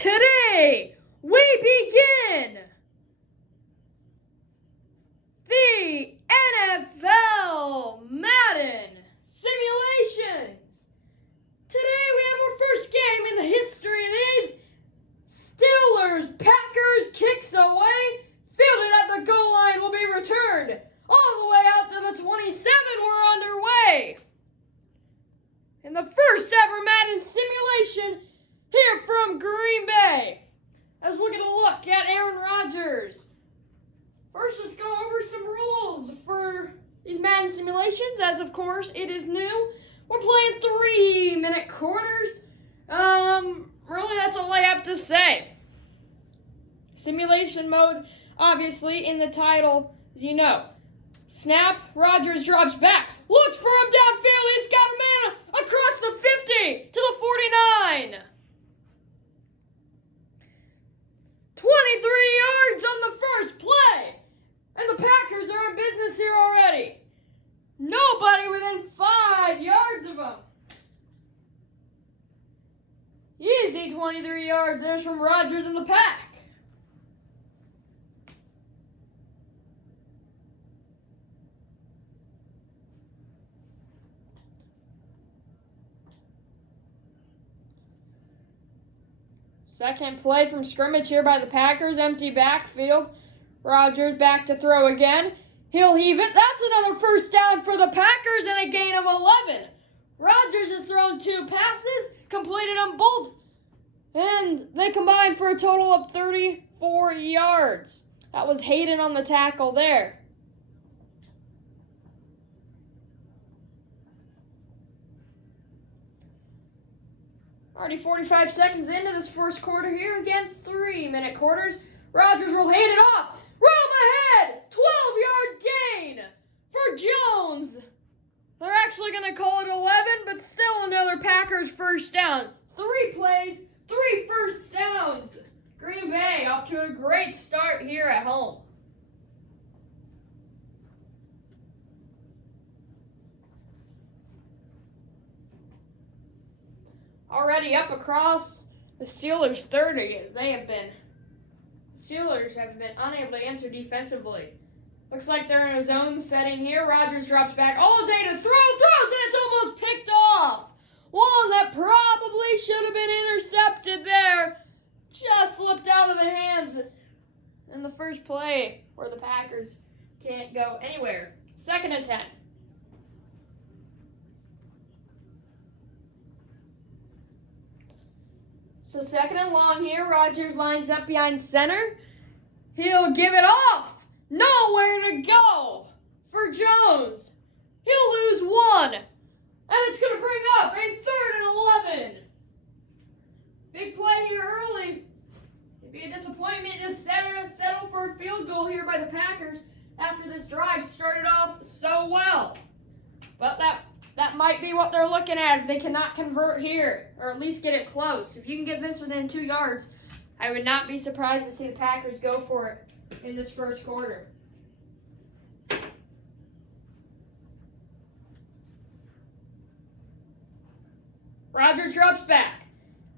Today, we begin the NFL Madden simulations. Today, we have our first game in the history of these. Steelers, Packers, kicks away, fielded at the goal line will be returned. All the way out to the 27, we're underway. In the first ever Madden simulation here from Green Bay, as we're going to look at Aaron Rodgers. First, let's go over some rules for these Madden simulations, as of course it is new. We're playing 3-minute quarters. Really, that's all I have to say. Simulation mode, obviously, in the title, as you know. Snap, Rodgers drops back, looks for him downfield, he's got a man across the 50 to the 49. 23 yards on the first play, and the Packers are in business here already. Nobody within 5 yards of them. Easy 23 yards, there's from Rodgers in the pack. Second play from scrimmage here by the Packers. Empty backfield. Rodgers back to throw again. He'll heave it. That's another first down for the Packers and a gain of 11. Rodgers has thrown 2 passes, completed them both, and they combined for a total of 34 yards. That was Hayden on the tackle there. Already 45 seconds into this first quarter here. Again, 3-minute quarters. Rodgers will hand it off. Roam ahead. 12-yard gain for Jones. They're actually going to call it 11, but still another Packers first down. 3 plays, 3 first downs. Green Bay off to a great start here at home. Already up across the Steelers' 30 as the Steelers have been unable to answer defensively. Looks like they're in a zone setting here. Rodgers drops back all day to throws, and it's almost picked off. One that probably should have been intercepted there. Just slipped out of the hands in the first play where the Packers can't go anywhere. 2nd and 10. So 2nd and long here. Rodgers lines up behind center. He'll give it off. Nowhere to go for Jones. He'll lose 1. And it's going to bring up a 3rd and 11. Big play here early. It'd be a disappointment to settle for a field goal here by the Packers after this drive started off so well. But that might be what they're looking at if they cannot convert here, or at least get it close. If you can get this within 2 yards, I would not be surprised to see the Packers go for it in this first quarter. Rodgers drops back.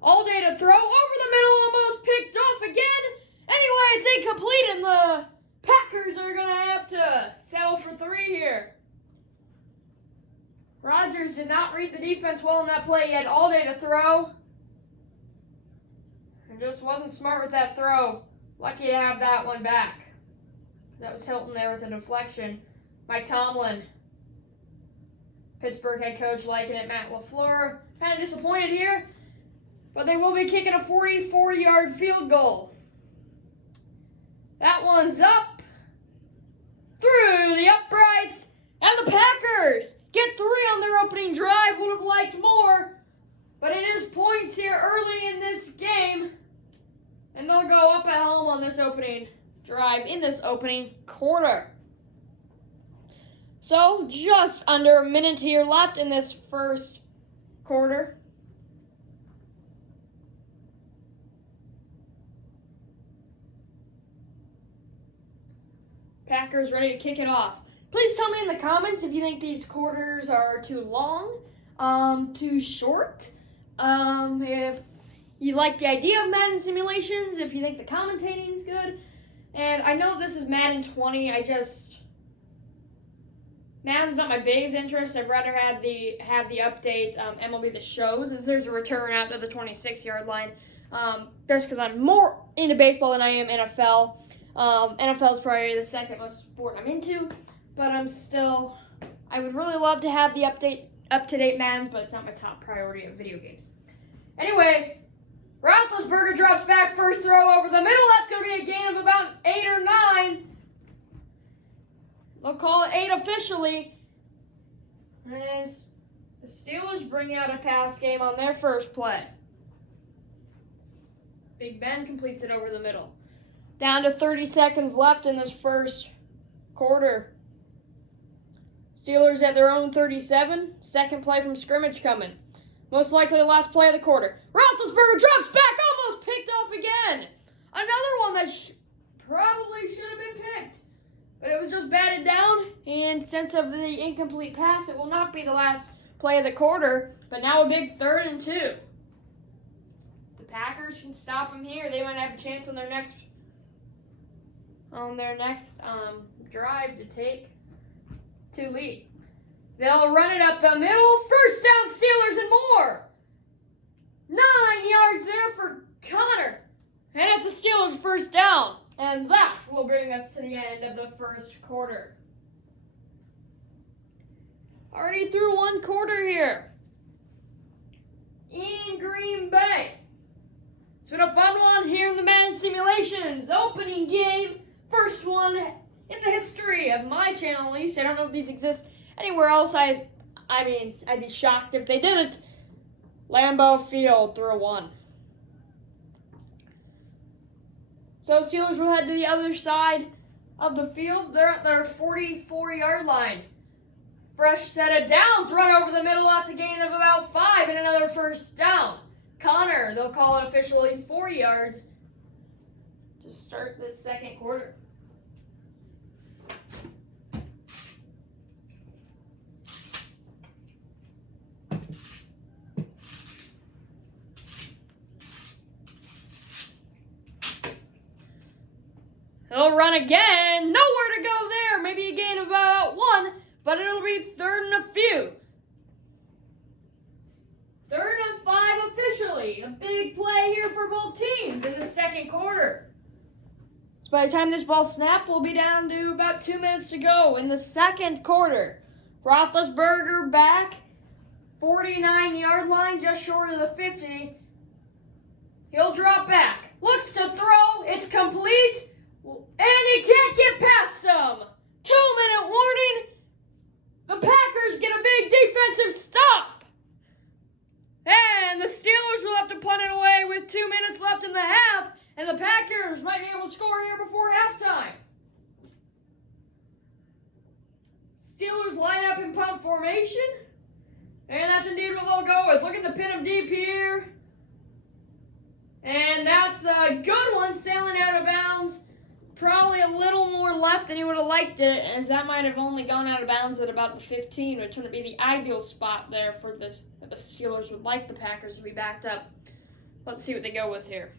All day to throw, over the middle, almost picked off again. Anyway, it's incomplete, and the Packers are going to have to settle for 3 here. Rodgers did not read the defense well in that play. He had all day to throw. And just wasn't smart with that throw. Lucky to have that one back. That was Hilton there with a deflection. Mike Tomlin, Pittsburgh head coach, liking it. Matt LaFleur, kind of disappointed here. But they will be kicking a 44-yard field goal. That one's up. Through the uprights. And the Packers get 3 on their opening drive. Would have liked more. But it is points here early in this game. And they'll go up at home on this opening drive in this opening quarter. So, just under a minute here left in this first quarter. Packers ready to kick it off. Please tell me in the comments if you think these quarters are too long, too short. If you like the idea of Madden simulations, if you think the commentating is good. And I know this is Madden 20. Madden's not my biggest interest. I'd rather have the update MLB The Shows, as there's a return out to the 26-yard line. Just because I'm more into baseball than I am NFL. NFL is probably the second most sport I'm into, but I would really love to have the up-to-date Maddens, but it's not my top priority of video games. Anyway, Roethlisberger drops back, first throw over the middle. That's going to be a gain of about 8 or 9. They'll call it 8 officially. And the Steelers bring out a pass game on their first play. Big Ben completes it over the middle. Down to 30 seconds left in this first quarter. Steelers at their own 37. Second play from scrimmage coming. Most likely the last play of the quarter. Roethlisberger drops back, almost picked off again. Another one that probably should have been picked. But it was just batted down, and since of the incomplete pass, it will not be the last play of the quarter, but now a big 3rd and 2. The Packers can stop them here. They might have a chance on their next drive to take to lead. They'll run it up the middle. First down, Steelers and more. 9 yards there for Connor. And it's a Steelers first down. And that will bring us to the end of the first quarter. Already through one quarter here in Green Bay. It's been a fun one here in the Madden Simulations. Opening game. First one in the history of my channel, at least. I don't know if these exist anywhere else. I'd be shocked if they didn't. Lambeau Field through 1. So Steelers will head to the other side of the field. They're at their 44-yard line. Fresh set of downs, run over the middle. That's a gain of about 5 and another first down. Connor, they'll call it officially 4 yards to start this second quarter. He'll run again. Nowhere to go there. Maybe a gain of about 1, but it'll be 3rd and a few. 3rd and 5 officially. A big play here for both teams in the second quarter. So by the time this ball snaps, we'll be down to about 2 minutes to go in the second quarter. Roethlisberger back. 49-yard line, just short of the 50. He'll drop back. Looks to throw. It's complete. And he can't get past them. 2-minute warning. The Packers get a big defensive stop. And the Steelers will have to punt it away with 2 minutes left in the half. And the Packers might be able to score here before halftime. Steelers line up in punt formation. And that's indeed what they'll go with. Looking to pin him deep here. And that's a good one, sailing out of bounds. Probably a little more left than he would have liked it, as that might have only gone out of bounds at about the 15, which wouldn't be the ideal spot there for this. The Steelers would like the Packers to be backed up. Let's see what they go with here.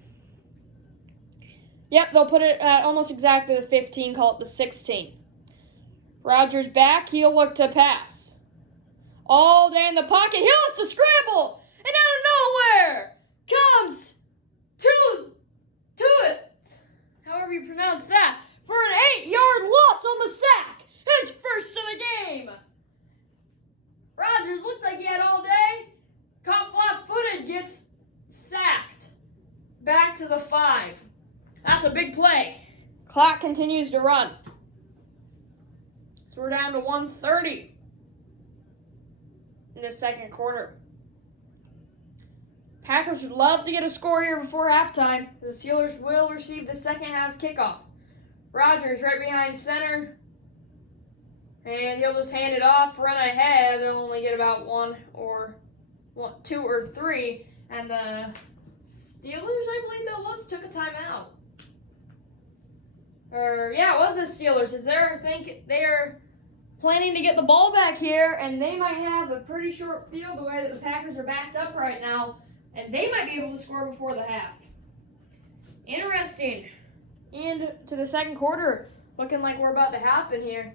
Yep, they'll put it at almost exactly the 15, call it the 16. Rodgers back, he'll look to pass. All day in the pocket, he lets to scramble, and out of nowhere comes to it. However you pronounce that, for an 8-yard loss on the sack. His first of the game. Rodgers looked like he had all day. Caught flat-footed, gets sacked. Back to the 5. That's a big play. Clock continues to run. So we're down to 1:30 in the second quarter. Packers would love to get a score here before halftime. The Steelers will receive the second half kickoff. Rodgers right behind center. And he'll just hand it off, run ahead. They'll only get about 2 or 3. And the Steelers, I believe that was, took a timeout. It was the Steelers. They're planning to get the ball back here, and they might have a pretty short field the way that the Packers are backed up right now. And they might be able to score before the half. Interesting. And to the second quarter, looking like we're about to happen here.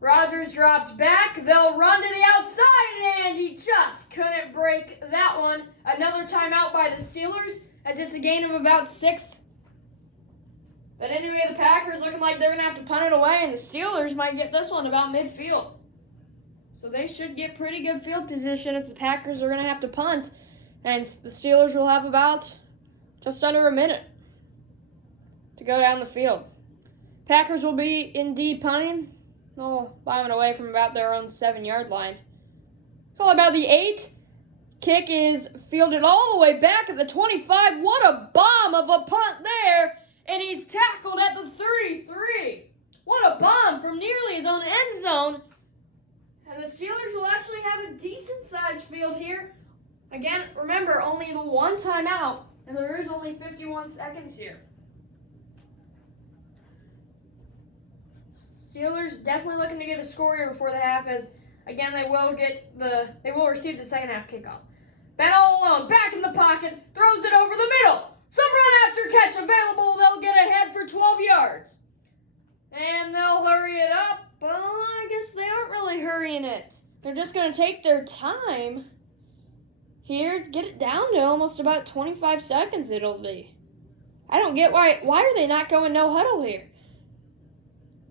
Rodgers drops back. They'll run to the outside, and he just couldn't break that one. Another timeout by the Steelers, as it's a gain of about 6. But anyway, the Packers looking like they're going to have to punt it away, and the Steelers might get this one about midfield. So they should get pretty good field position if the Packers are going to have to punt. And the Steelers will have about just under a minute to go down the field. Packers will be indeed punting. They'll bomb it away from about their own 7-yard line. Till about the 8. Kick is fielded all the way back at the 25. What a bomb of a punt there. And he's tackled at the 33. What a bomb from nearly his own end zone. And the Steelers will actually have a decent-sized field here. Again, remember, only the one timeout, and there is only 51 seconds here. Steelers definitely looking to get a score here before the half, as again they will receive the second half kickoff. Ben all alone, back in the pocket, throws it over the middle. Some run after catch available. They'll get ahead for 12 yards. And they'll hurry it up. But I guess they aren't really hurrying it. They're just going to take their time here, get it down to almost about 25 seconds it'll be. I don't get why are they not going no huddle here?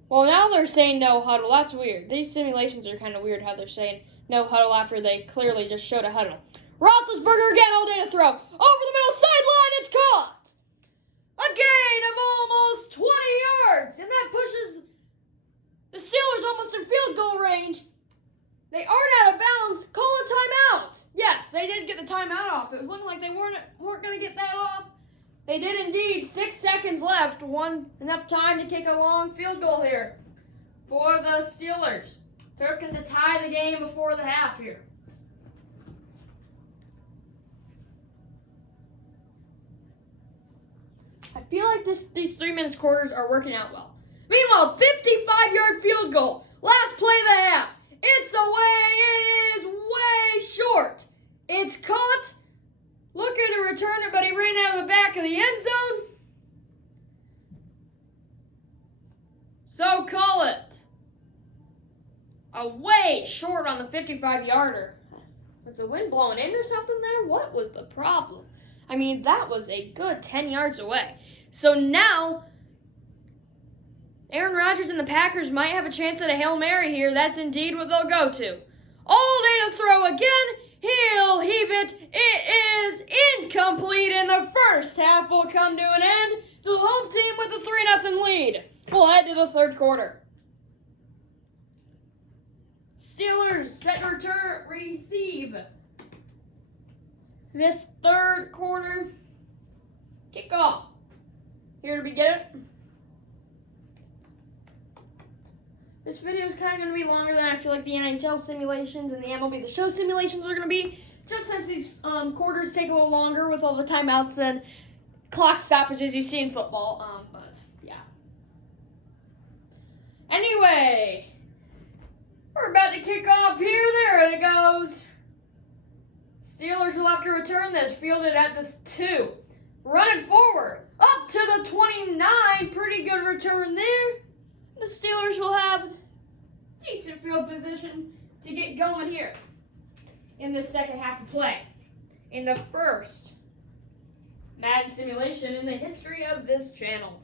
Well, now they're saying no huddle. That's weird. These simulations are kind of weird how they're saying no huddle after they clearly just showed a huddle. Roethlisberger again all day to throw. Over the middle sideline, it's caught. A gain of almost 20 yards. And that pushes the Steelers almost in field goal range. They aren't out of bounds. Call a timeout. Yes, they did get the timeout off. It was looking like they weren't going to get that off. They did indeed. 6 seconds left. Enough time to kick a long field goal here for the Steelers. They're looking to tie the game before the half here. I feel like these 3-minute quarters are working out well. Meanwhile, 55-yard field goal. Last play of the half. It's away. It is way short. It's caught. Looking to return it, but he ran out of the back of the end zone. So call it. Way short on the 55-yarder. Was the wind blowing in or something there? What was the problem? I mean, that was a good 10 yards away. So now, Aaron Rodgers and the Packers might have a chance at a Hail Mary here. That's indeed what they'll go to. All day to throw again. He'll heave it. It is incomplete, and the first half will come to an end. The home team with a 3-0 lead. We'll head to the third quarter. Steelers set to receive this third quarter kickoff. Here to begin it. This video is kind of going to be longer than I feel like the NHL simulations and the MLB The Show simulations are going to be, just since these quarters take a little longer with all the timeouts and clock stoppages you see in football. But yeah. Anyway, we're about to kick off here. There it goes. Steelers will have to return this, fielded at this 2. Run it forward, up to the 29. Pretty good return there. The Steelers will have decent field position to get going here in the second half of play. In the first Madden simulation in the history of this channel.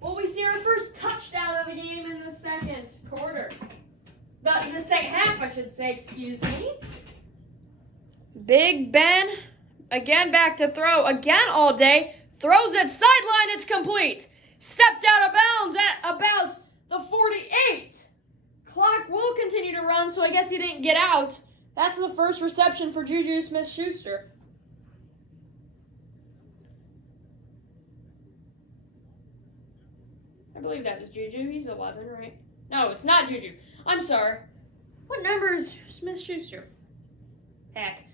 Well, we see our first touchdown of the game in the second quarter. The second half, I should say, excuse me. Big Ben, again back to throw, again all day. Throws it sideline, it's complete. Stepped out of bounds at about the 48. Clock will continue to run, so I guess he didn't get out. That's the first reception for Juju Smith-Schuster. I believe that was Juju. He's 11, right? No, it's not Juju. I'm sorry. What number is Smith-Schuster? Heck,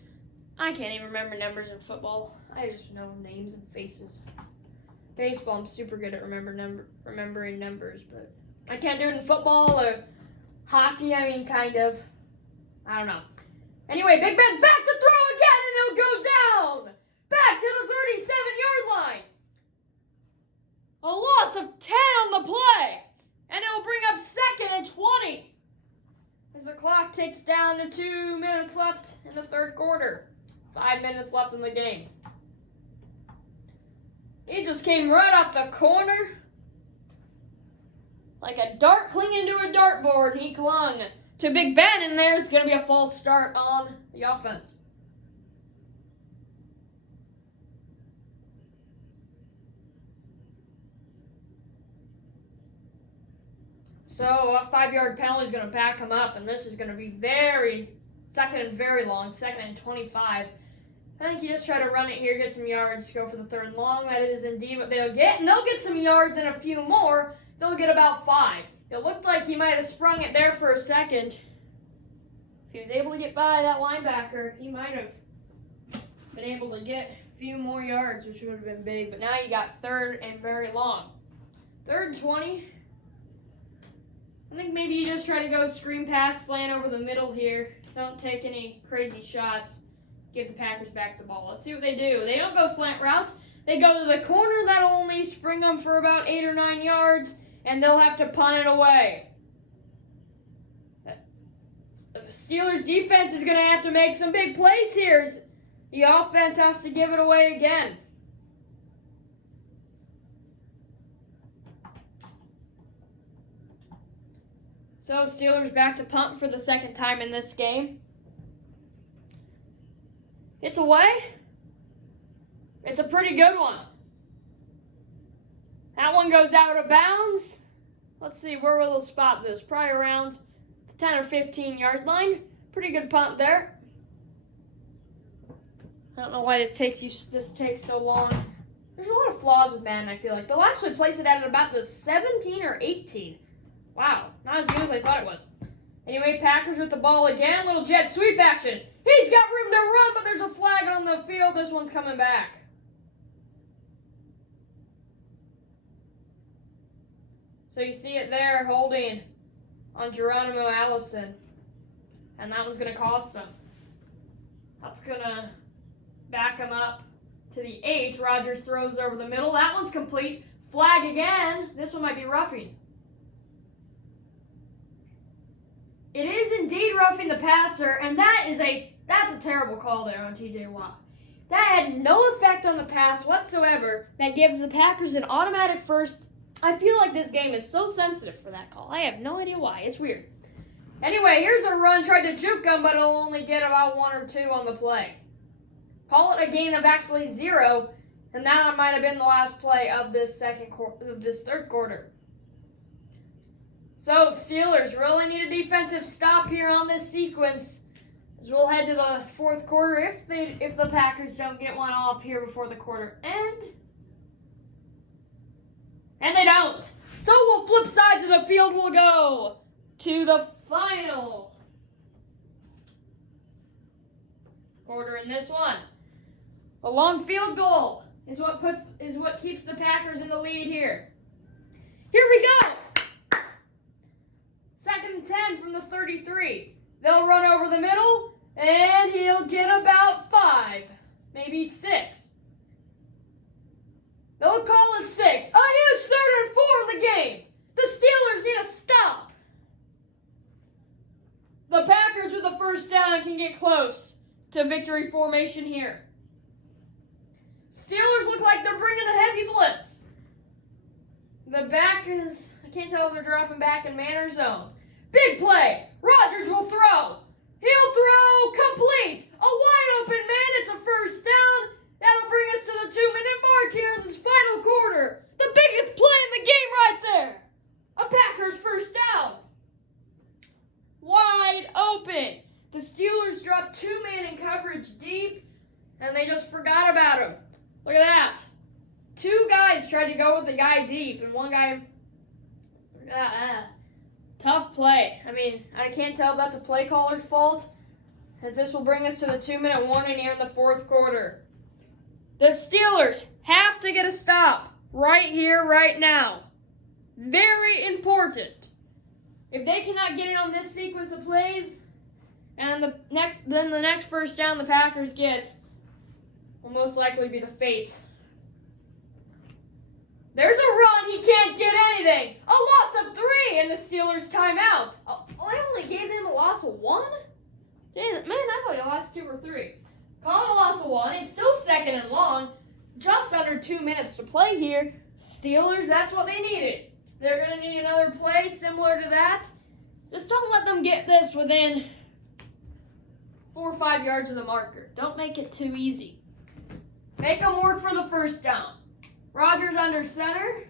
I can't even remember numbers in football. I just know names and faces. Baseball, I'm super good at remembering numbers, but I can't do it in football or hockey. I mean, kind of. I don't know. Anyway, Big Ben back to throw again, and he'll go down. Back to the 37-yard line. A loss of 10 on the play. And it'll bring up 2nd and 20. As the clock ticks down to 2 minutes left in the third quarter. 5 minutes left in the game. He just came right off the corner. Like a dart clinging to a dartboard, and he clung to Big Ben, and there's going to be a false start on the offense. So a 5-yard penalty is going to back him up, and this is going to be second and very long, 2nd and 25. I think you just try to run it here, get some yards, go for the 3rd and long. That is indeed what they'll get, and they'll get some yards and a few more. They'll get about 5. It looked like he might have sprung it there for a second. If he was able to get by that linebacker, he might have been able to get a few more yards, which would have been big. But now you got 3rd and very long. 3rd and 20. I think maybe you just try to go screen pass, slant over the middle here. Don't take any crazy shots. Give the Packers back the ball. Let's see what they do. They don't go slant routes. They go to the corner. That'll only spring them for about 8 or 9 yards, and they'll have to punt it away. The Steelers' defense is going to have to make some big plays here. The offense has to give it away again. So Steelers back to punt for the 2nd time in this game. It's away. It's a pretty good one. That one goes out of bounds. Let's see, where will they spot this? Probably around the 10 or 15-yard line. Pretty good punt there. I don't know why this takes so long. There's a lot of flaws with Madden, I feel like. They'll actually place it at about the 17 or 18. Wow, not as good as I thought it was. Anyway, Packers with the ball again. Little jet sweep action. He's got room to run, but there's a flag on the field. This one's coming back. So you see it there, holding on Geronimo Allison. And that one's going to cost him. That's going to back him up to the 8. Rodgers throws over the middle. That one's complete. Flag again. This one might be roughing. It is indeed roughing the passer, and that's a terrible call there on T.J. Watt. That had no effect on the pass whatsoever. That gives the Packers an automatic first. I feel like this game is so sensitive for that call. I have no idea why. It's weird. Anyway, here's a run. Tried to juke him, but it'll only get about 1 or 2 on the play. Call it a gain of actually 0, and that might have been the last play of this third quarter. So, Steelers really need a defensive stop here on this sequence, as we'll head to the 4th quarter if the Packers don't get one off here before the quarter end. And they don't. So we'll flip sides of the field. We'll go to the final quarter in this one. A long field goal is what keeps the Packers in the lead here. Here we go. 2nd and 10 from the 33. They'll run over the middle, and he'll get about 5, maybe 6. They'll call it 6. A huge 3rd and 4 in the game. The Steelers need a stop. The Packers with the first down can get close to victory formation here. Steelers look like they're bringing a heavy blitz. The back is, I can't tell if they're dropping back in man or zone. Big play. Rodgers will throw. He'll throw complete. A wide open man. It's a first down. That'll bring us to the 2-minute mark here in this final quarter. The biggest play in the game right there. A Packers first down. Wide open. The Steelers dropped 2 men in coverage deep, and they just forgot about him. Look at that. 2 guys tried to go with the guy deep, and one guy... Tough play. I mean, I can't tell if that's a play caller's fault, as this will bring us to the 2-minute warning here in the 4th quarter. The Steelers have to get a stop right here, right now. Very important. If they cannot get it on this sequence of plays, And the next first down the Packers get will most likely be the fate. There's a run, he can't get anything. A loss of 3 and the Steelers timeout. Oh, I only gave them a loss of 1? Man, I thought he lost 2 or 3. Call it a loss of 1. It's still second and long. Just under 2 minutes to play here. Steelers, that's what they needed. They're going to need another play similar to that. Just don't let them get this within 4 or 5 yards of the marker. Don't make it too easy. Make them work for the first down. Rodgers under center.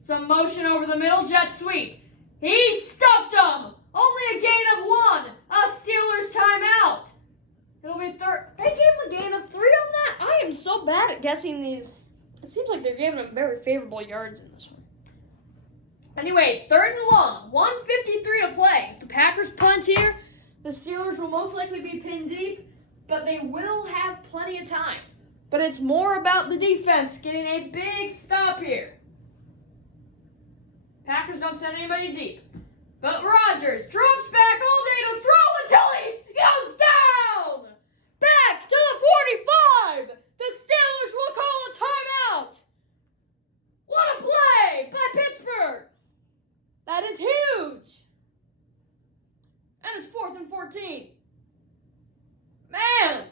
Some motion over the middle. Jet sweep. He stuffed them. Only a gain of 1. A Steelers timeout. It'll be third. They gave him a gain of 3 on that. I am so bad at guessing these. It seems like they're giving him very favorable yards in this one. Anyway, third and long. 1:53 to play. If the Packers punt here, the Steelers will most likely be pinned deep, but they will have plenty of time. But it's more about the defense getting a big stop here. Packers don't send anybody deep. But Rodgers drops back all day to throw until he goes down! Back to the 45! The Steelers will call a timeout! What a play by Pittsburgh! That is huge! And it's 4th and 14. Man!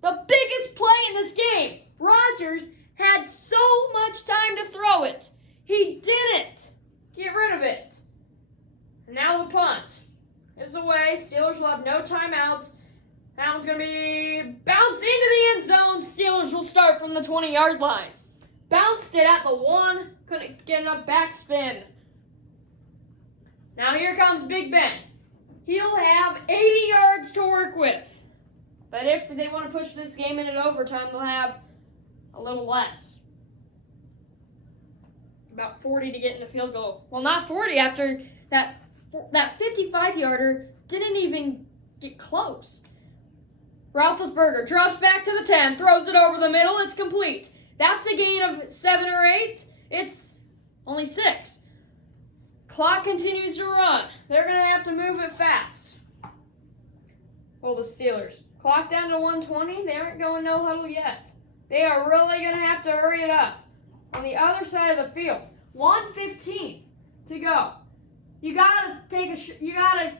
The biggest play in this game. Rodgers had so much time to throw it. He didn't get rid of it. And now the punt is away. Steelers will have no timeouts. That one's going to be bounced into the end zone. Steelers will start from the 20-yard line. Bounced it at the 1. Couldn't get enough backspin. Now here comes Big Ben. He'll have 80 yards to work with. But if they want to push this game into overtime, they'll have a little less. About 40 to get in the field goal. Well, not 40 after that 55-yarder didn't even get close. Roethlisberger drops back to the 10, throws it over the middle. It's complete. That's a gain of 7 or 8. It's only 6. Clock continues to run. They're going to have to move it fast. Well, the Steelers. Clock down to 1:20. They aren't going no huddle yet. They are really going to have to hurry it up. On the other side of the field, 1:15 to go. You gotta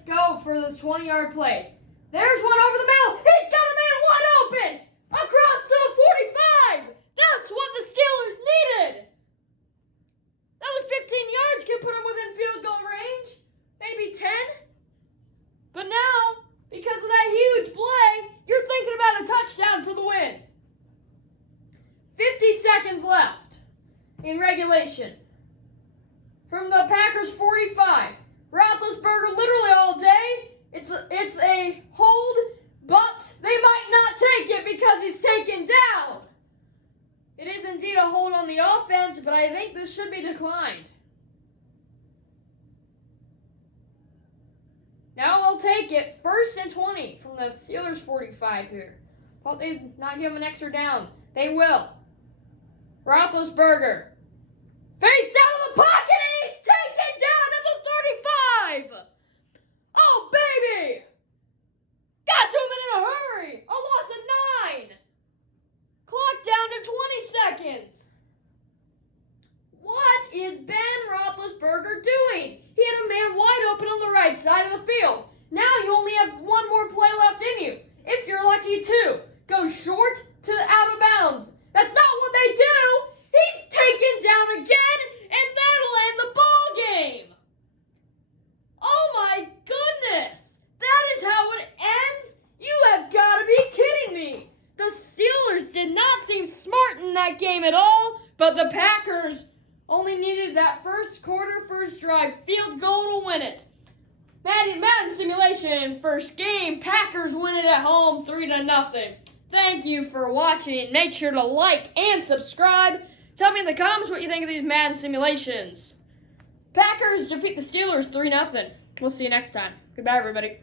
go for those 20-yard plays. There's one over the middle. He's got a man wide open across to the 45. That's what the Steelers needed. Another 15 yards can put them within field goal range, maybe 10. But now, because of that huge play, you're thinking about a touchdown for the win. 50 seconds left in regulation. From the Packers 45, Roethlisberger literally all day. It's a hold, but they might not take it because he's taken down. It is indeed a hold on the offense, but I think this should be declined. Now they'll take it. 1st and 20 from the Steelers 45 here. Thought they'd not give him an extra down. They will. Roethlisberger. Face out of the pocket, and he's taken down at the 35. Oh, baby. Got to him in a hurry. A loss of 9. Clock down to 20 seconds. What is Ben Roethlisberger doing? He had a man wide open on the right side of the field. Now you only have one more play left in you. If you're lucky to. Go short to out of bounds. That's not what they do. He's taken down again, and that'll end the ball game. Oh my goodness. That is how it ends? You have got to be kidding me. The Steelers did not seem smart in that game at all, but the Packers only needed that first quarter, first drive field goal to win it. Madden simulation, first game, Packers win it at home 3-0. Thank you for watching. Make sure to like and subscribe. Tell me in the comments what you think of these Madden simulations. Packers defeat the Steelers 3-0. We'll see you next time. Goodbye, everybody.